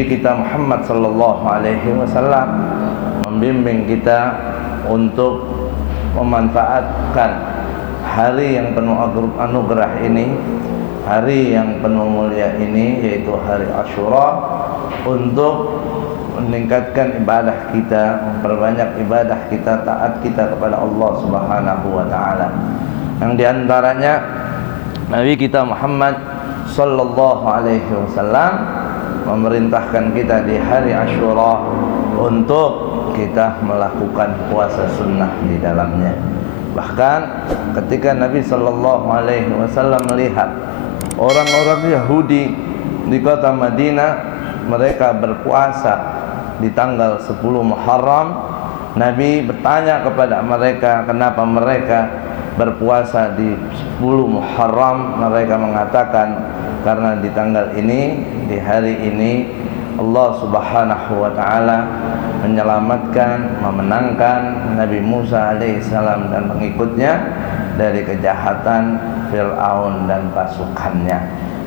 Nabi kita Muhammad sallallahu alaihi wasallam membimbing kita untuk memanfaatkan hari yang penuh anugerah ini, hari yang penuh mulia ini, yaitu hari Asyura, untuk meningkatkan ibadah kita, memperbanyak ibadah kita, taat kita kepada Allah Subhanahu wa taala. Yang diantaranya Nabi kita Muhammad sallallahu alaihi wasallam memerintahkan kita di hari Asyura untuk kita melakukan puasa sunnah di dalamnya. Bahkan ketika Nabi sallallahu alaihi wasallam melihat orang-orang Yahudi di kota Madinah, mereka berpuasa di tanggal 10 Muharram, Nabi bertanya kepada mereka kenapa mereka berpuasa di 10 Muharram. Mereka mengatakan karena di tanggal ini, di hari ini, Allah Subhanahu wa taala menyelamatkan, memenangkan Nabi Musa alaihissalam dan pengikutnya dari kejahatan Fir'aun dan pasukannya.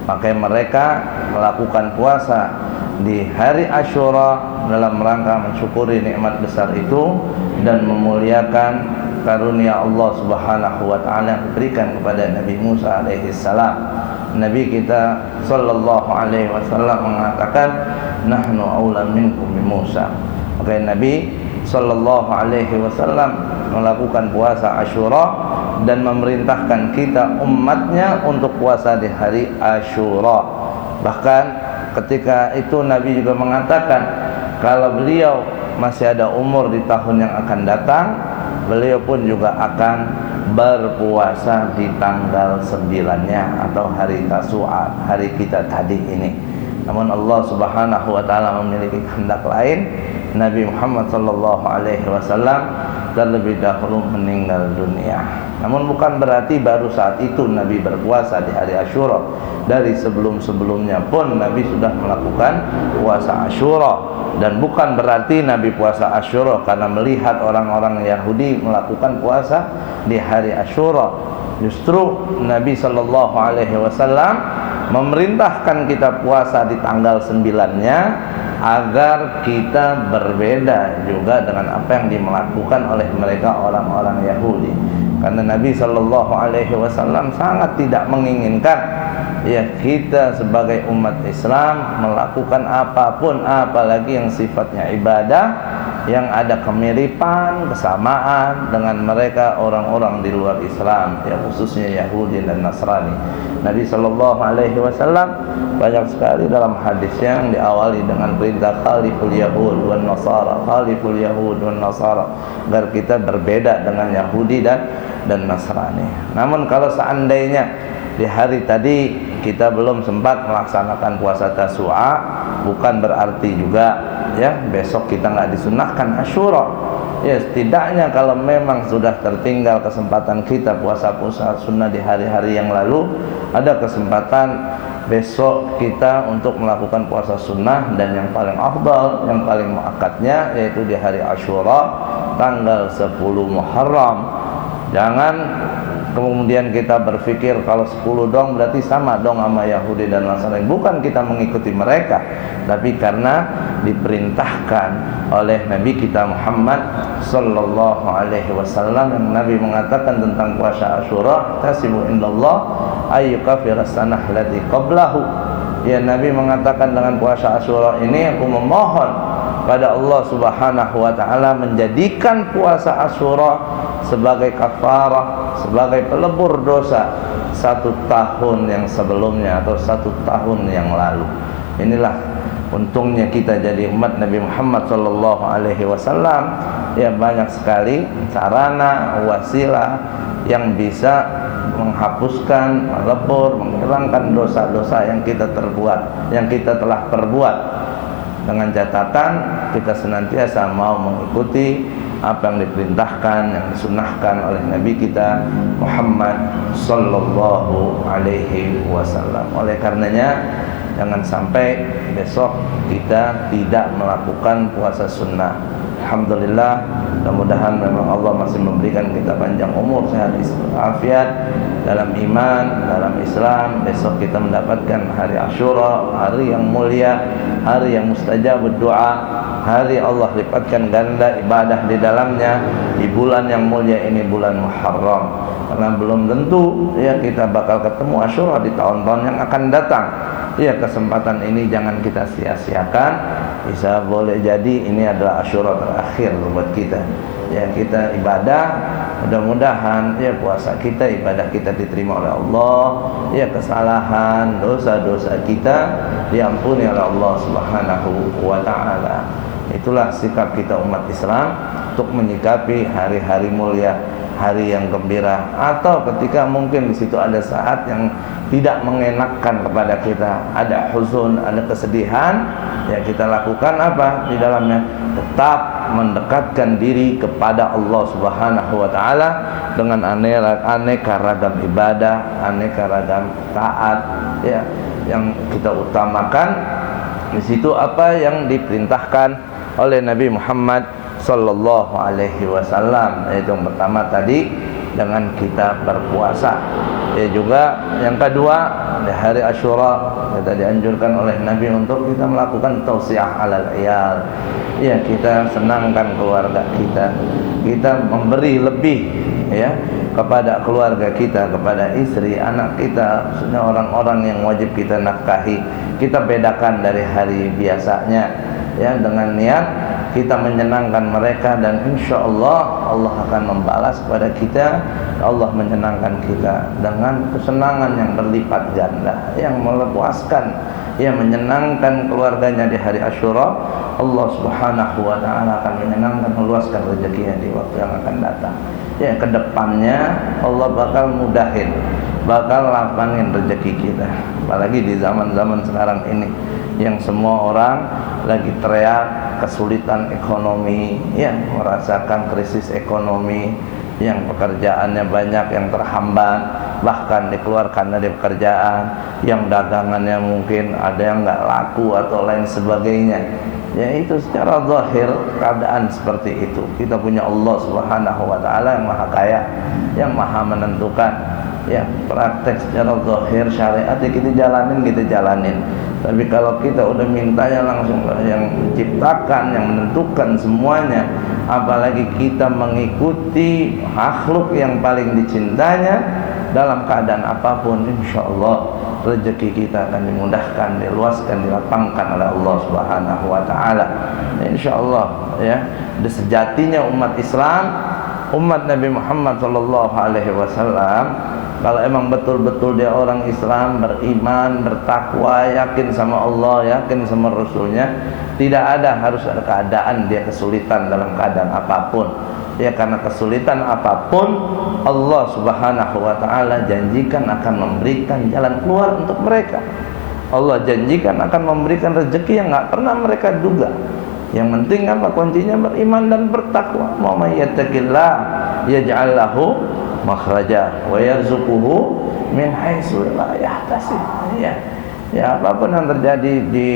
Maka mereka melakukan puasa di hari Asyura dalam rangka mensyukuri nikmat besar itu dan memuliakan karunia Allah Subhanahu wa taala yang diberikan kepada Nabi Musa alaihissalam. Nabi kita sallallahu alaihi wasallam mengatakan, nahnu aula minkum bi Musa. Maka Nabi sallallahu alaihi wasallam melakukan puasa Asyura dan memerintahkan kita umatnya untuk puasa di hari Asyura. Bahkan ketika itu Nabi juga mengatakan kalau beliau masih ada umur di tahun yang akan datang, beliau pun juga akan berpuasa di tanggal 9-nya atau hari Tasu'a, hari kita tadi ini. Namun Allah Subhanahu wa taala memiliki kehendak lain. Nabi Muhammad sallallahu alaihi wasallam terlebih dahulu meninggal dunia. Namun bukan berarti baru saat itu Nabi berpuasa di hari Asyura. Dari sebelum-sebelumnya pun Nabi sudah melakukan puasa Asyura. Dan bukan berarti Nabi puasa Asyura karena melihat orang-orang Yahudi melakukan puasa di hari Asyura. Justru Nabi sallallahu alaihi wasallam memerintahkan kita puasa di tanggal 9-nya agar kita berbeda juga dengan apa yang dilakukan oleh mereka orang-orang Yahudi. Karena Nabi sallallahu alaihi wasallam sangat tidak menginginkan ya kita sebagai umat Islam melakukan apapun, apalagi yang sifatnya ibadah, yang ada kemiripan, kesamaan dengan mereka orang-orang di luar Islam, ya khususnya Yahudi dan Nasrani. Nabi sallallahu alaihi wasallam banyak sekali dalam hadis yang diawali dengan perintah khaliful yahud wan nasara, khaliful yahud wan nasara, agar kita berbeda dengan Yahudi dan Nasrani. Namun kalau seandainya di hari tadi kita belum sempat melaksanakan puasa Tasu'a, bukan berarti juga ya besok kita nggak disunahkan Asyura. Ya setidaknya kalau memang sudah tertinggal kesempatan kita puasa sunnah di hari-hari yang lalu, ada kesempatan besok kita untuk melakukan puasa sunnah, dan yang paling afdal, yang paling muakkadnya yaitu di hari Asyura tanggal 10 Muharram. Jangan kemudian kita berpikir kalau 10 dong berarti sama dong sama Yahudi dan Nasrani. Bukan kita mengikuti mereka, tapi karena diperintahkan oleh Nabi kita Muhammad sallallahu alaihi wasallam, yang Nabi mengatakan tentang puasa Asyura, tasibu indallah ayyukafiras sanah lati qablahu. Ya, Nabi mengatakan dengan puasa Asyura ini aku memohon pada Allah Subhanahu wa taala menjadikan puasa Asyura sebagai kafarah, sebagai pelebur dosa 1 tahun yang sebelumnya atau 1 tahun yang lalu. Inilah untungnya kita jadi umat Nabi Muhammad sallallahu alaihi wasallam. Ya, banyak sekali sarana, wasilah yang bisa menghapuskan, melebur, menghilangkan dosa-dosa yang kita telah perbuat. Dengan catatan kita senantiasa mau mengikuti apa yang diperintahkan, yang disunahkan oleh Nabi kita Muhammad sallallahu alaihi wasallam. Oleh karenanya jangan sampai besok kita tidak melakukan puasa sunnah. Alhamdulillah, mudah-mudahan memang Allah masih memberikan kita panjang umur, sehat, afiat dalam iman, dalam Islam. Besok kita mendapatkan hari Asyura, hari yang mulia, hari yang mustajab berdoa, hari Allah lipatkan ganda ibadah di dalamnya, di bulan yang mulia ini, bulan Muharram. Karena belum tentu ya kita bakal ketemu Asyura di tahun-tahun yang akan datang. Ya, kesempatan ini jangan kita sia-siakan. Bisa boleh jadi ini adalah Asyura terakhir buat kita. Ya, kita ibadah, mudah-mudahan ya puasa kita, ibadah kita diterima oleh Allah. Ya, kesalahan, dosa-dosa kita diampuni oleh Allah Subhanahu wa taala. Itulah sikap kita umat Islam untuk menyikapi hari-hari mulia, hari yang gembira, atau ketika mungkin di situ ada saat yang tidak mengenakkan kepada kita, ada huzun, ada kesedihan, ya kita lakukan apa di dalamnya? Tetap mendekatkan diri kepada Allah Subhanahu wa taala dengan aneka ragam ibadah, aneka ragam taat, ya yang kita utamakan di situ apa yang diperintahkan oleh Nabi Muhammad sallallahu alaihi wasallam. Yaitu yang pertama tadi dengan kita berpuasa. Ya juga yang kedua, di hari Asyura kita dianjurkan oleh Nabi untuk kita melakukan tausiah alal iyal. Ya, kita senangkan keluarga kita. Kita memberi lebih ya kepada keluarga kita, kepada istri, anak kita, maksudnya orang-orang yang wajib kita nafkahi. Kita bedakan dari hari biasanya ya dengan niat kita menyenangkan mereka, dan insya Allah Allah akan membalas kepada kita. Allah menyenangkan kita dengan kesenangan yang berlipat ganda, yang memuaskan, yang menyenangkan keluarganya di hari Asyura. Allah Subhanahu wa taala akan menyenangkan, meluaskan rezekinya di waktu yang akan datang. Ya, kedepannya Allah bakal mudahin, bakal lapangin rezeki kita. Apalagi di zaman-zaman sekarang ini yang semua orang lagi teriak kesulitan ekonomi, ya merasakan krisis ekonomi, yang pekerjaannya banyak yang terhambat, bahkan dikeluarkan dari pekerjaan, yang dagangannya mungkin ada yang nggak laku atau lain sebagainya. Ya, itu secara zahir keadaan seperti itu. Kita punya Allah Subhanahu wa taala yang maha kaya, yang maha menentukan. Ya, praktek secara zahir syariat kita jalanin. Tapi kalau kita udah mintanya langsung yang menciptakan, yang menentukan semuanya, apalagi kita mengikuti makhluk yang paling dicintanya dalam keadaan apapun, insya Allah rezeki kita akan dimudahkan, diluaskan, dilapangkan oleh Allah Subhanahu wa taala. Insya Allah ya, sejatinya umat Islam, umat Nabi Muhammad sallallahu alaihi wasallam, kalau emang betul-betul dia orang Islam, beriman, bertakwa, yakin sama Allah, yakin sama Rasulnya, tidak harus ada keadaan dia kesulitan dalam keadaan apapun. Ya, karena kesulitan apapun Allah Subhanahu wa taala janjikan akan memberikan jalan keluar untuk mereka. Allah janjikan akan memberikan rezeki yang enggak pernah mereka duga. Yang penting apa? Kuncinya beriman dan bertakwa. Wa may yattaqillah yaj'al lahu makhraja wa yarzuquhu min haitsu la yahtasib. Ya, apapun yang terjadi di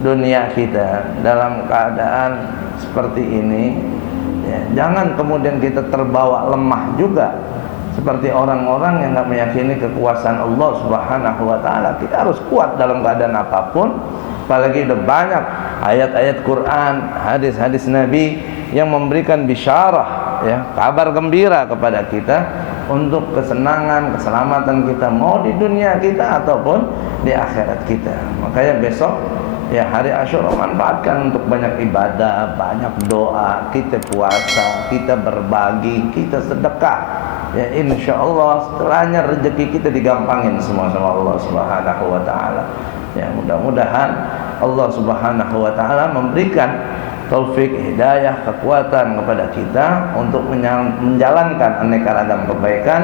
dunia kita dalam keadaan seperti ini, ya, jangan kemudian kita terbawa lemah juga seperti orang-orang yang enggak meyakini kekuasaan Allah Subhanahu wa taala. Kita harus kuat dalam keadaan apapun. Apalagi udah banyak ayat-ayat Quran, hadis-hadis Nabi yang memberikan bisyarah, ya, kabar gembira kepada kita untuk kesenangan, keselamatan kita, mau di dunia kita ataupun di akhirat kita. Makanya besok ya hari Asyura manfaatkan untuk banyak ibadah, banyak doa, kita puasa, kita berbagi, kita sedekah. Ya, insya Allah setelahnya rezeki kita digampangin semua sama Allah Subhanahu wa taala. Ya, mudah-mudahan Allah Subhanahu wa taala memberikan taufik, hidayah, kekuatan kepada kita untuk menjalankan aneka ragam kebaikan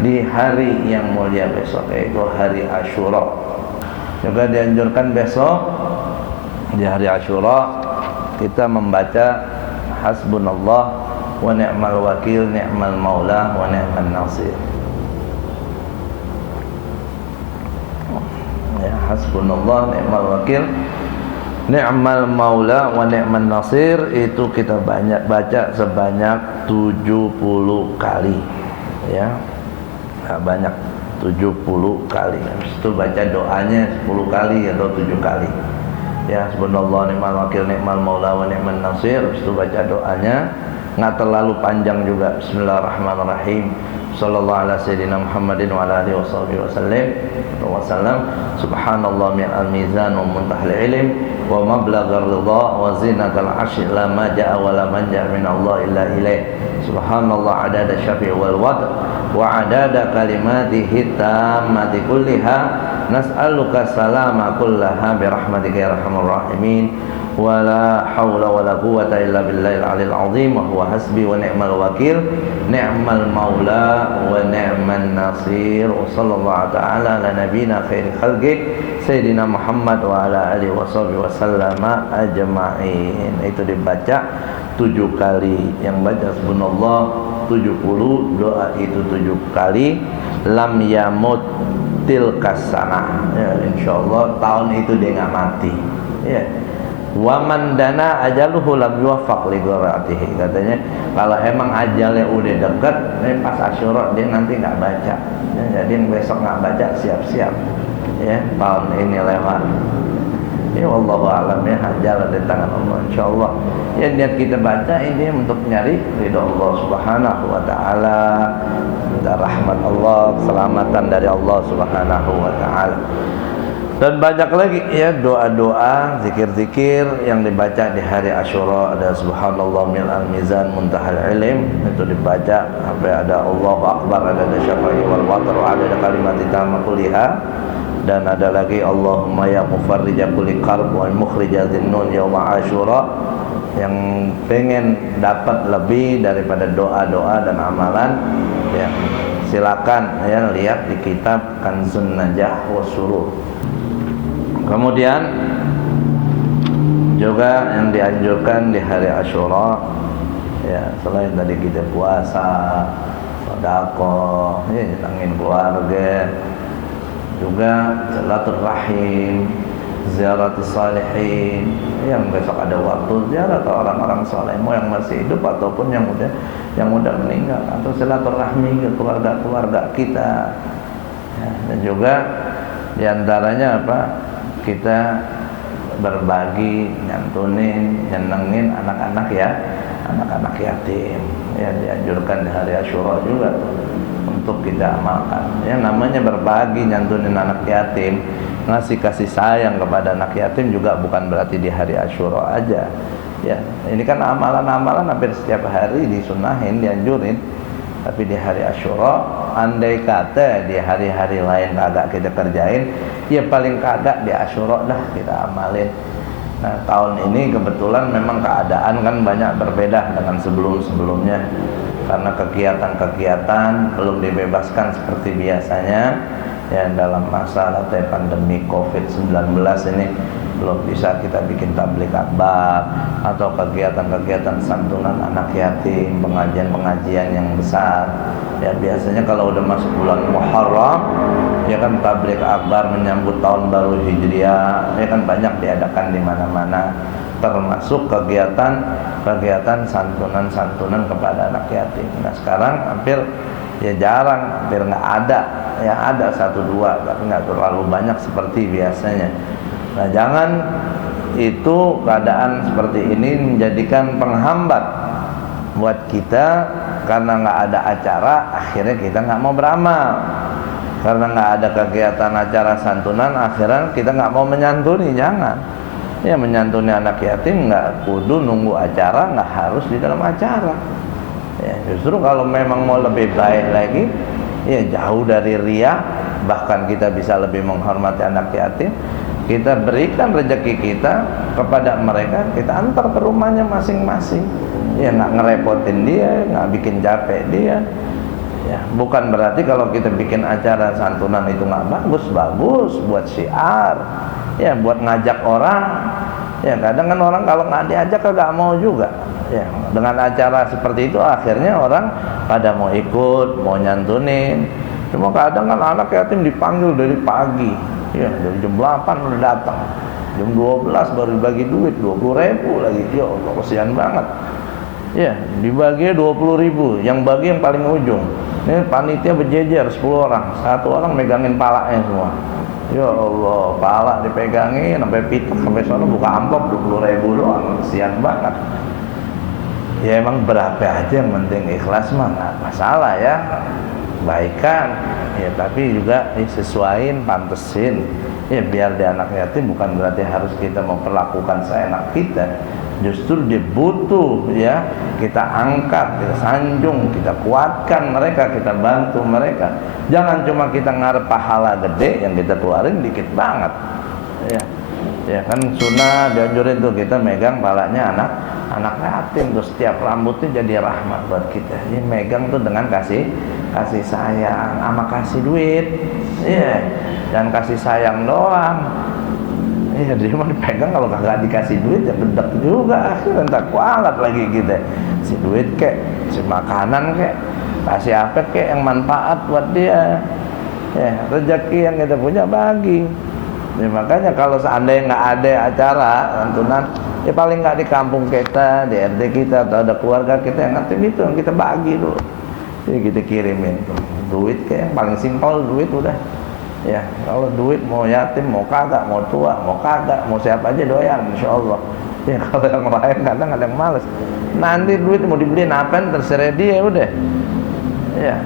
di hari yang mulia besok, yaitu hari Asyura. Juga dianjurkan besok di hari Asyura kita membaca hasbunallah wa ni'mal wakil, ni'mal maula wa ni'man nasir. Ya, hasbunallah ni'mal wakil, Ni'mal maula wa ni'man nasir itu kita banyak baca sebanyak 70 kali ya. Nah, banyak 70 kali. Habis itu baca doanya 10 kali atau 7 kali. Ya, subhanallah ni'mal wakil ni'mal maula wa ni'man nasir. Habis itu baca doanya, enggak terlalu panjang juga. Bismillahirrahmanirrahim. Sallallahu ala sayyidina Muhammadin wa ala alihi wasallam. Subhanallah mi'al mizan wa muntahal ilm wa mablaghar ridha wa zinatal 'arsy la maja'a wa la manja min Allah illa ilaih. Subhanallah adada syafi' wal wad wa adada kalimatihi tammati kulliha nas'aluka salama kullaha bi rahmatika ya arhamar rahimin. Wala haula wala quwwata illa billahil aliyil azim wa huwa hasbi wa ni'mal wakil ni'mal maula wa ni'man nasir. Wa sallallahu ta'ala ala nabiyyina khairi khalqi sayyidina Muhammad wa ala alihi wasallama ajma'in. Itu dibaca 7 kali. Yang baca subhanallah 70, doa itu 7 kali. Lam yamut tilkas sana ya, insyaallah tahun itu dia enggak mati ya. Wa man dana ajaluhu lam yuwaffaq li qiraatihi. Katanya kalau emang ajalnya udah dekat, pas Asyura dia nanti enggak baca. Ya, jadi besok enggak baca siap-siap. Ya, tahun ini lewat. Ya wallahu alam ya, ajal di tangan Allah insyaallah. Ya niat kita baca ini untuk nyari ridha Allah Subhanahu wa taala, minta rahmat Allah, keselamatan dari Allah Subhanahu wa taala. Dan banyak lagi ya doa-doa, zikir-zikir yang dibaca di hari Asyura. Ada subhanallah mil'al mizan muntahal ilm, itu dibaca sampai ada Allahu akbar, ada syafa'i wal watar, ada kalimat tamma kuliha. Dan ada lagi Allahumma ya mufarrija kulli qarb wa mukhrija dhinnun yauma Asyura. Yang pengen dapat lebih daripada doa-doa dan amalan ya silakan ya lihat di kitab Kanzun Najah wa Surur. Kemudian juga yang dianjurkan di hari Asyura ya, selain tadi kita puasa, sedekah, ya nyenengin keluarga, juga silaturahim, ziarah salihin, yang besok ada waktu ziarah ke orang-orang saleh yang masih hidup ataupun yang udah meninggal, atau silaturahmi ke keluarga-keluarga kita ya. Dan juga diantaranya apa? Kita berbagi, nyantunin, nyenengin anak-anak ya, anak-anak yatim. Ya dianjurkan di hari Asyura juga untuk kita amalkan. Yang namanya berbagi, nyantunin anak yatim, ngasih kasih sayang kepada anak yatim juga bukan berarti di hari Asyura aja. Ya, ini kan amalan-amalan hampir setiap hari disunahin, dianjurin. Tapi di hari Asyura, andai kata di hari-hari lain kagak kita kerjain, ya paling kagak di Asyura dah kita amalin. Nah, tahun ini kebetulan memang keadaan kan banyak berbeda dengan sebelum-sebelumnya, karena kegiatan-kegiatan belum dibebaskan seperti biasanya ya. Dalam masa pandemi COVID-19 ini belum bisa kita bikin tabligh akbar atau kegiatan-kegiatan santunan anak yatim, pengajian-pengajian yang besar. Ya biasanya kalau udah masuk bulan Muharram ya kan tabligh akbar menyambut tahun baru Hijriah ya kan banyak diadakan di mana-mana, termasuk kegiatan santunan kepada anak yatim. Nah sekarang hampir ya jarang, hampir nggak ada. Ya ada 1-2 tapi nggak terlalu banyak seperti biasanya. Nah jangan itu keadaan seperti ini menjadikan penghambat buat kita, karena nggak ada acara akhirnya kita nggak mau beramal, karena nggak ada kegiatan acara santunan akhirnya kita nggak mau menyantuni. Jangan ya, menyantuni anak yatim nggak kudu nunggu acara, nggak harus di dalam acara ya. Justru kalau memang mau lebih baik lagi ya jauh dari riya, bahkan kita bisa lebih menghormati anak yatim. Kita berikan rezeki kita kepada mereka, kita antar ke rumahnya masing-masing. Ya nggak ngerepotin dia, nggak bikin capek dia. Ya bukan berarti kalau kita bikin acara santunan itu nggak bagus buat syiar. Ya buat ngajak orang. Ya kadang kan orang kalau nggak diajak nggak mau juga. Ya dengan acara seperti itu akhirnya orang pada mau ikut, mau nyantunin. Cuma kadang kan anak yatim dipanggil dari pagi. Ya dari jam 8 udah datang. jam 12 baru dibagi duit 20.000 lagi. Ya Allah, kasihan banget. Ya, dibagi 20.000, yang bagi yang paling ujung. Ini panitia berjejer 10 orang, satu orang megangin palanya semua. Ya Allah, pala dipegangin sampai pitak, sampai sana buka amplop 20.000 doang, kasihan banget. Ya emang berapa aja, yang penting ikhlas mah nggak masalah ya, baikan ya, tapi juga sesuaiin, pantesin ya, biar dia anak yatim bukan berarti harus kita memperlakukan seenak kita. Justru dia butuh ya, kita angkat, kita sanjung, kita kuatkan mereka, kita bantu mereka. Jangan cuma kita ngarep pahala gede yang kita keluarin dikit banget ya. Ya kan sunnah dianjurin tuh kita megang palanya anak yatim, terus setiap rambutnya jadi rahmat buat kita. Ini megang tuh dengan kasih sayang, sama kasih duit. Iya, dan kasih sayang doang. Iya, dia mau dipegang, kalau kagak dikasih duit ya bedek juga, akhirnya entar kualat lagi kita. Si duit kek, si makanan kek, kasih apa kek yang manfaat buat dia. Ya, rezeki yang kita punya bagi. Ya, makanya kalau seandainya nggak ada acara santunan, ya paling nggak di kampung kita, di RT kita, atau ada keluarga kita yang ngerti itu, yang kita bagi dulu. Jadi kita kirimin duit, kayak yang paling simpel duit udah. Ya, kalau duit mau yatim, mau kagak, mau tua, mau kagak, mau siapa aja doyan, insya Allah. Ya kalau yang lain kadang ada yang males. Nanti duit mau dibeliin apa, terserah dia udah. Ya,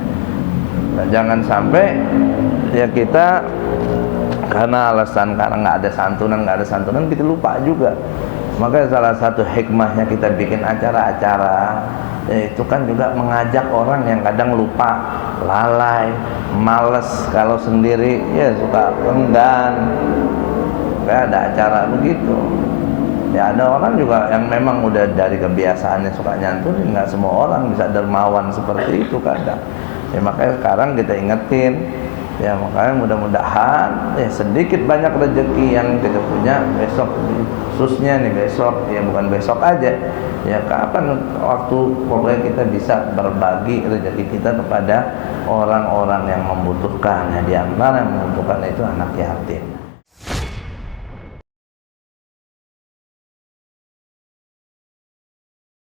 nah, jangan sampai ya kita karena alasan karena nggak ada santunan kita lupa juga. Makanya salah satu hikmahnya kita bikin acara-acara itu kan juga mengajak orang yang kadang lupa, lalai, males kalau sendiri, ya suka enggan. Kayak ada acara begitu. Ya ada orang juga yang memang udah dari kebiasaannya suka nyantunin, nggak semua orang bisa dermawan seperti itu kadang. Ya makanya sekarang kita ingetin. Ya makanya mudah-mudahan ya sedikit banyak rezeki yang kita punya besok, khususnya nih besok, ya bukan besok aja, ya kapan waktu pokoknya kita bisa berbagi rezeki kita kepada orang-orang yang membutuhkan. Ya di antara yang membutuhkan itu anak yatim.